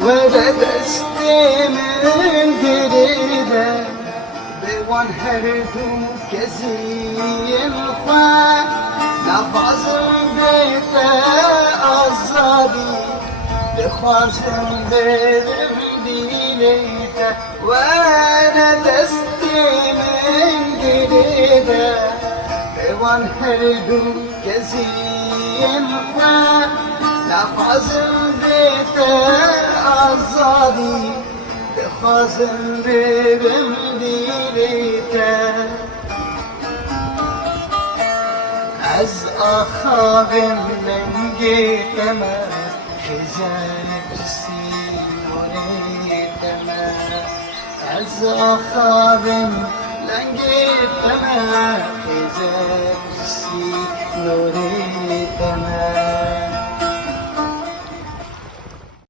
ولا دستي من قريبه بوان هردو كزين خواه نفازم بيته آزادی بخوازم برم دیلیته وانا دستی من گریده بوان هردو کزین خواه نفازم بيته آزادی بخوازم برم دیلیته از آخابم لنگیتم خزانت سینوریتم از آخابم لنگیتم خزانت سینوریتم